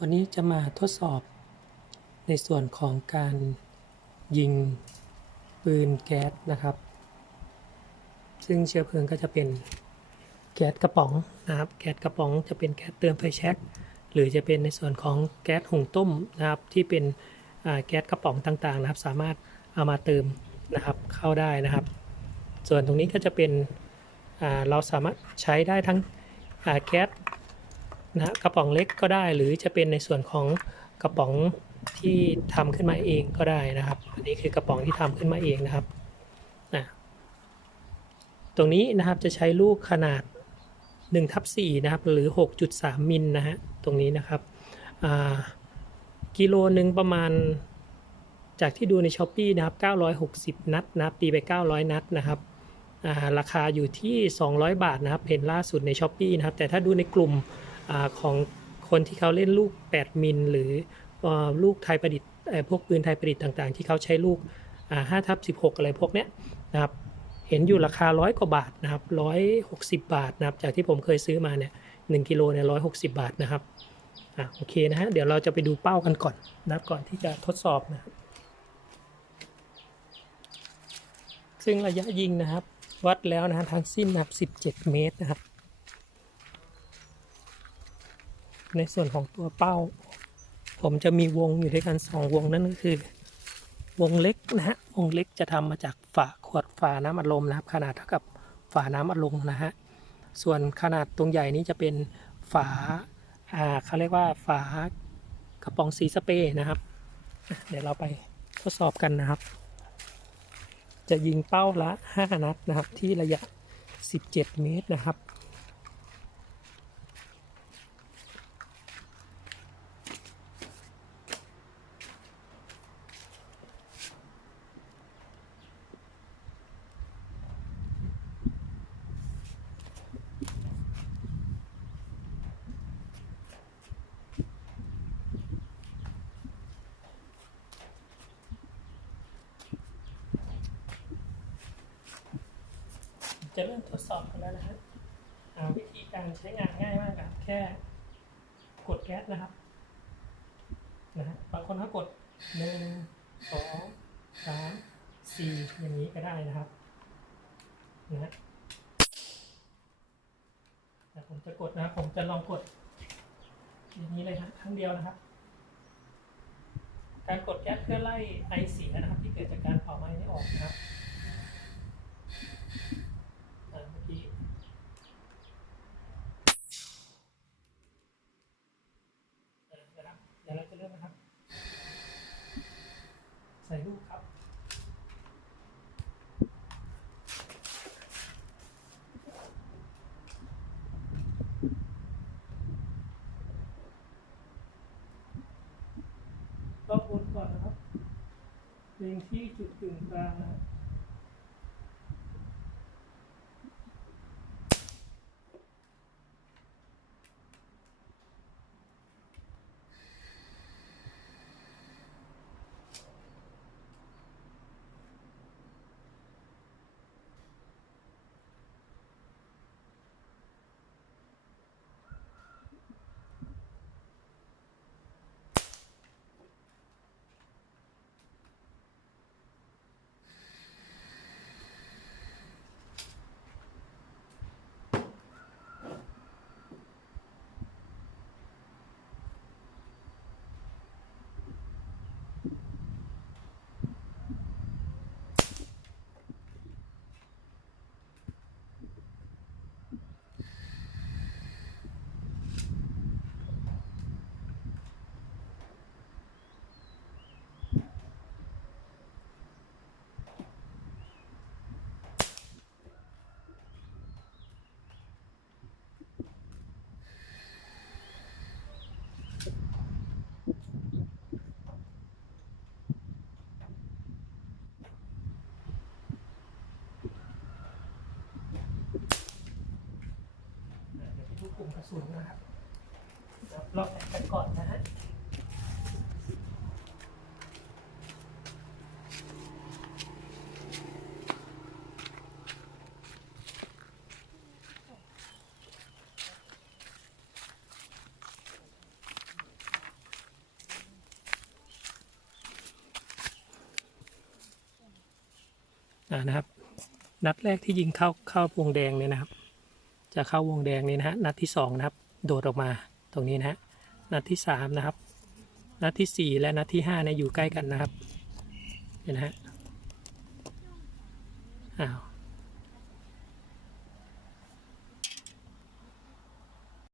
วันนี้จะมาทดสอบในส่วนของการยิงปืนแก๊สนะครับ ซึ่งเชื้อเพลิงก็จะเป็นแก๊สกระป๋องนะครับ แก๊สกระป๋องจะเป็นแก๊สเติมไฟแช็กหรือจะเป็นในส่วนของแก๊สหุงต้มนะครับ ที่เป็นแก๊สกระป๋องต่างๆนะครับ สามารถเอามาเติมนะครับเข้าได้นะครับ ส่วนตรงนี้ก็จะเป็นเราสามารถใช้ได้ทั้งแก๊ส นะกระป๋องเล็กก็ได้หรือจะเป็นในส่วนของกระป๋องที่ทำขึ้นมาเองก็ได้นะครับ อันนี้คือกระป๋องที่ทำขึ้นมาเองนะครับนะตรงนี้นะครับจะใช้ลูกขนาด1ทับ4นะครับหรือ 6.3 มิลนะฮะตรงนี้นะครับกิโลหนึ่งประมาณจากที่ดูใน s h อ p e e นะครับ960 นัดนะครับตีไป 900 นัดนะครับาราคาอยู่ที่ 200 บาทนะครับเห็นล่าสุดใน s h อ p e e นะครับแต่ถ้าดูในกลุ่ม อของคนที่เขาเล่นลูก 8 มิล หรือลูกไทยประดิษฐ์พวกปืนไทยประดิษฐ์ต่างๆ ที่เขาใช้ลูกอ่า5ทับ16 อะไรพวกเนี้ยนะครับเห็นอยู่ราคาร้อยกว่าบาทนะครับร้อยหกสิบบาทนะครับจากที่ผมเคยซื้อมาเนี่ยหนึ่งกิโลเนี่ยร้อยหกสิบาทนะครับอะโอเคนะฮะเดี๋ยวเราจะไปดูเป้ากันก่อนนะครับก่อนที่จะทดสอบนะครับซึ่งระยะยิงนะครับ วัดแล้วนะฮะทั้งสิ้นนะครับ17เมตรนะครับ ในส่วนของตัวเป้า ผมจะมีวงอยู่ด้วยกัน2วงนั่นก็คือ วงเล็กนะฮะวงเล็กจะทำมาจากฝาขวดฝาน้ำอัดลมนะครับ ขนาดเท่ากับฝาน้ำอัดลมนะฮะส่วนขนาดตรงใหญ่นี้จะเป็นฝาอ่าเขาเรียกว่าฝากระป๋องสีสเปรย์นะครับ เดี๋ยวเราไปทดสอบกันนะครับ จะยิงเป้าละ 5 นัดนะครับที่ระยะ 17 เมตรนะครับ จะเริ่มทดสอบกันแล้วนะฮะอ่าวิธีการใช้งานง่ายมากครับแค่กดแก๊สนะครับนะฮะบางคนก็กดหนึ่งสองสามสี่อย่างนี้ก็ได้นะครับนะฮะแต่ผมจะกดนะครับผมจะลองกด อย่างนี้เลยครับครั้งเดียวนะครับ การกดแก๊สเพื่อไล่ไอเสียนะครับ ที่เกิดจากการเผาไหม้ให้ออกนะครับ อ่าเมื่อกี้อ่านะครับเดี๋ยวเราจะเริ่มนะครับ ใส่ลูกครับ ต้องวนก่อนนะครับเล็งที่จุดกึ่งกลางนะครับ ลุ่มกระสุนนะครับล็อกกันก่อนนะฮะนะครับ นัดแรกที่ยิงเข้าเข้าวงแดงเนี่ยนะครับ จะเข้าวงแดงนี่นะฮะนัดที่สองนะครับโดดออกมาตรงนี้นะฮะนัดที่สามนะครับนัดที่สี่และนัดที่ห้าเนี่ยอยู่ใกล้กันนะครับเห็นไหมฮะอ้าว